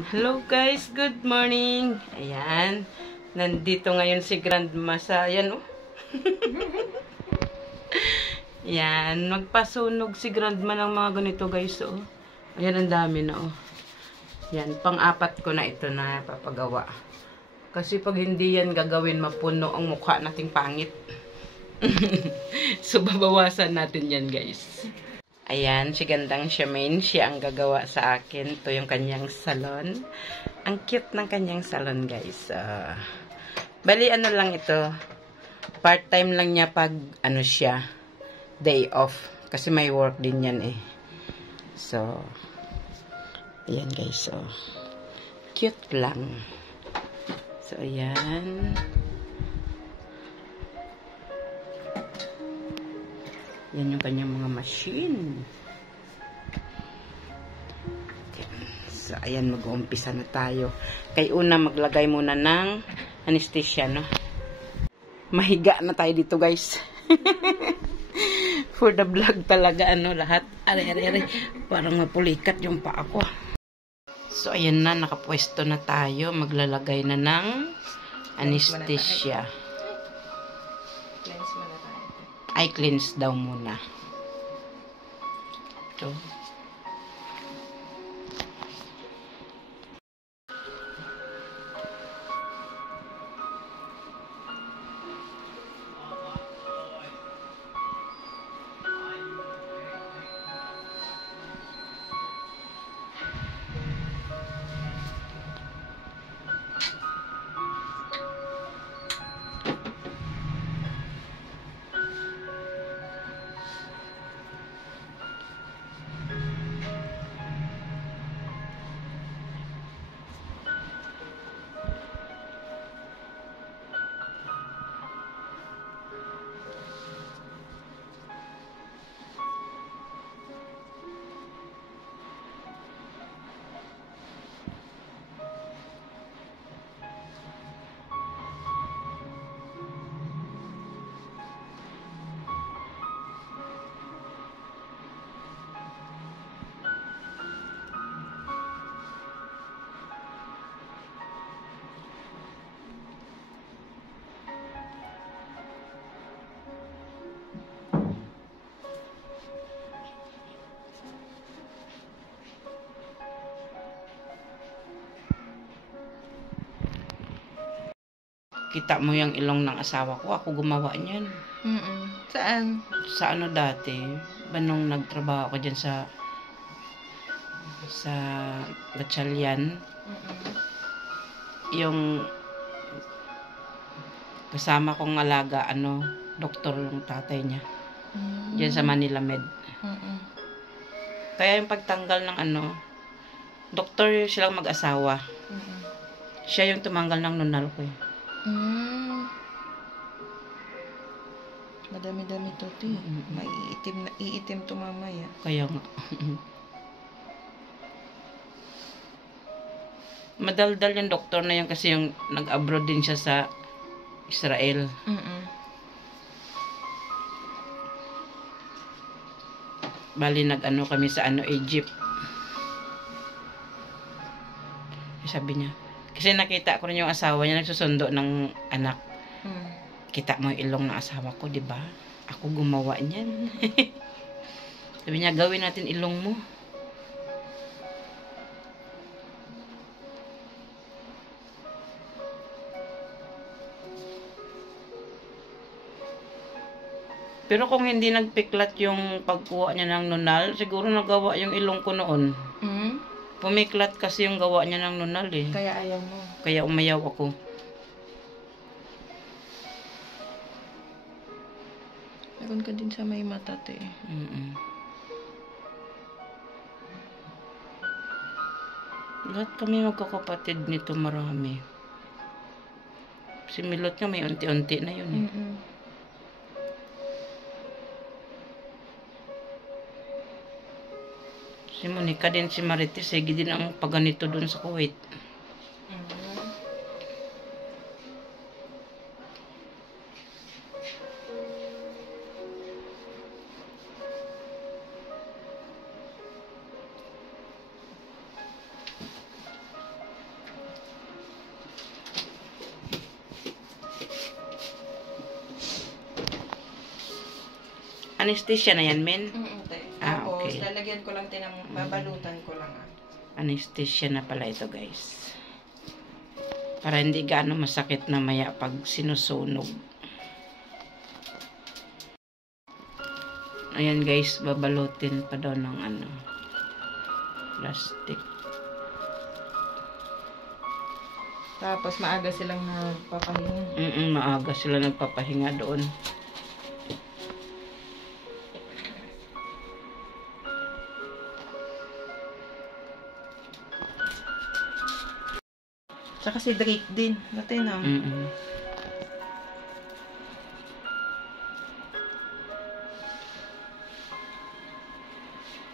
Ayan. Hello guys, good morning. Ayan. Nandito ngayon si Grandma sa, ayan oh. Ayan. Magpasunog si Grandma ng mga ganito guys oh. Ayan, ang dami na oh. Ayan, pang-apat ko na ito na papagawa. Kasi pag hindi yan gagawin, mapuno ang mukha nating pangit. So, babawasan natin yan guys. Ayan, si Gandang Charmaine, siya ang gagawa sa akin. Ito yung kanyang salon. Ang cute ng kanyang salon, guys. Bali, ano lang ito. Part-time lang niya pag, ano siya, day off. Kasi may work din yan eh. So, ayan guys. So, cute lang. So, ayan. Yan yung kanyang mga machine. So, ayan, mag-uumpisa na tayo. Kaya una, maglagay muna ng anesthesia, no? Mahiga na tayo dito, guys. For the vlog talaga, ano, lahat. Ari. Parang mapulikat yung paa ko. So, ayan na, nakapwesto na tayo. Maglalagay na ng anesthesia. Eye cleanse daw muna. Ito. Kita mo yung ilong ng asawa ko. Ako gumawa niyan. Saan? Sa ano dati, banong nagtrabaho ako dyan sa Gatchalian. Yung kasama kong alaga, ano, doktor yung tatay niya. Dyan sa Manila Med. Kaya yung pagtanggal ng ano, doktor silang mag-asawa. Siya yung tumanggal ng nunal ko eh. Madami-dami to, iitim to mamaya. Kaya nga. Madaldal yung doktor na yun kasi yung nag-abroad din siya sa Israel. Bali nag-ano kami sa ano, Egypt. Sabi niya, kasi nakita ko rin yung asawa niya nagsusundo ng anak. Kita mo yung ilong ng asawa ko, di ba? Ako gumawa niyan. Sabi niya, gawin natin ilong mo. Pero kung hindi nagpiklat yung pagkuha niya ng nunal, siguro nagawa yung ilong ko noon. Pumiklat kasi yung gawa niya ng nunal eh. Kaya ayaw mo. Kaya umayaw ako. Meron ka din sa may mata, te. Lahat kami magkakapatid nito marami. Si Milot nga may unti-unti na yun eh. Si Monica din, si Marites, sige din ang paganito dun sa Kuwait. Anesthesia na yan, men? Tapos, okay. lalagyan ko lang babalutan ko lang. Anesthesia na pala ito, guys. Para hindi gaano masakit na maya pag sinusunog. Ayan, guys, babalutin pa daw ng plastic. Tapos, maaga silang nagpapahinga. Maaga sila nagpapahinga doon. Tsaka si Drake din. Dati na.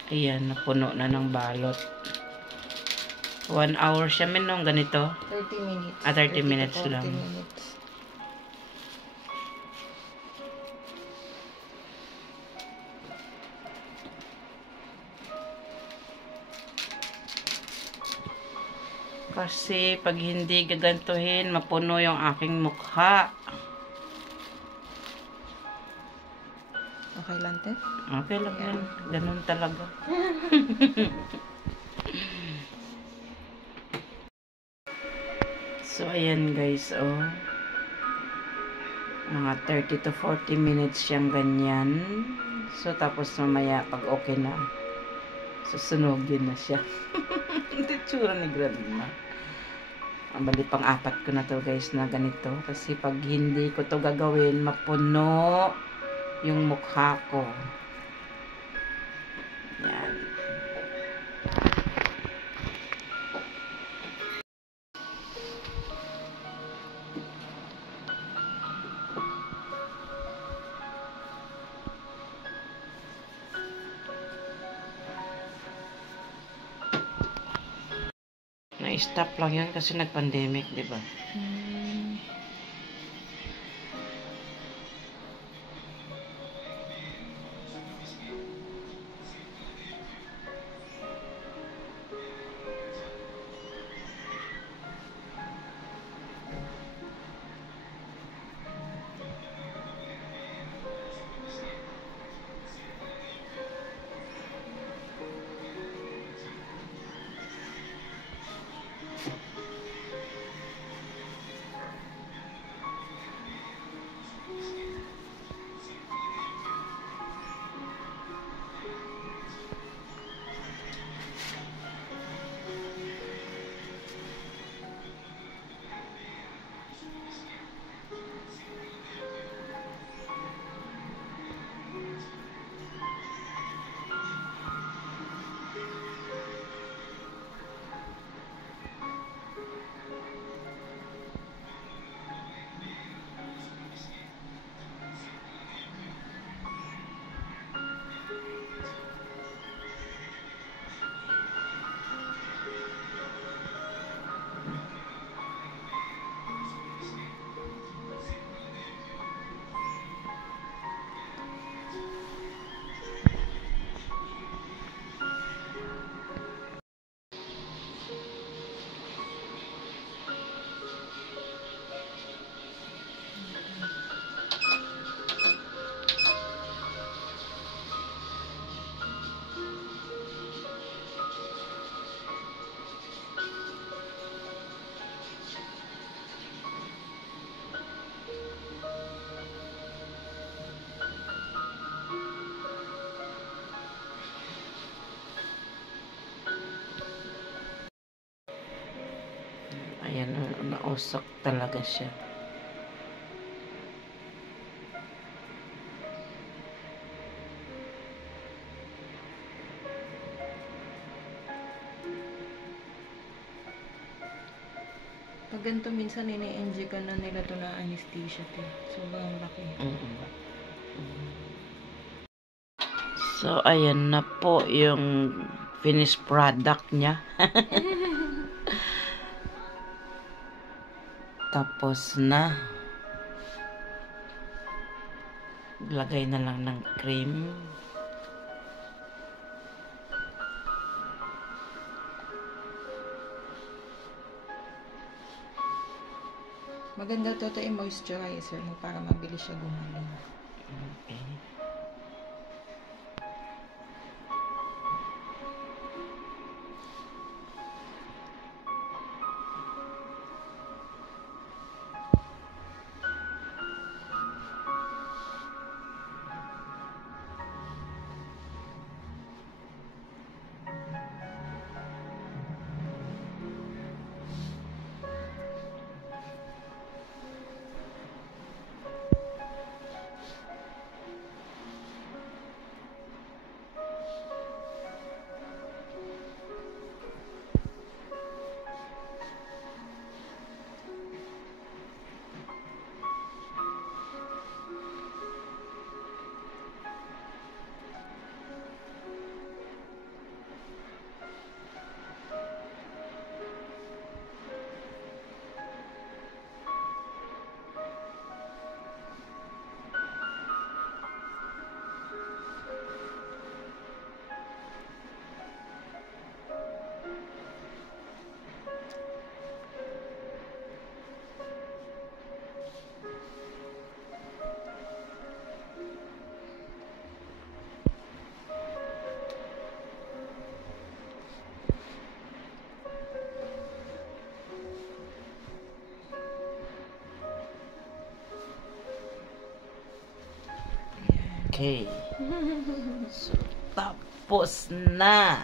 Ayan, napuno na ng balot. 1 hour siya, men, nung ganito? 30 minutes. 30 minutes lang. Minutes. Kasi pag hindi gagantuhin, mapuno yung aking mukha. Okay lang, te? Okay lang yan. Ganun talaga. So, ayan guys, mga 30 to 40 minutes siyang ganyan. So, tapos mamaya, pag okay na, susunogin na siya. Hindi tsura ni grandma. Ang bali pang-apat ko na to guys na ganito. Kasi pag hindi ko to gagawin, mapuno yung mukha ko. Yan. Na-stop lang yan kasi nag-pandemic, di ba? Ayan, nausok talaga siya. Pag ganito minsan ini-enjoy ka na nila to na anesthesia, te. Sobrang laki. So, ayan na po yung finished product niya. Tapos na. Lagay na lang ng cream. Maganda to i-moisturizer mo para mabilis siya gumaling. Okay. Okay. So, tapos na.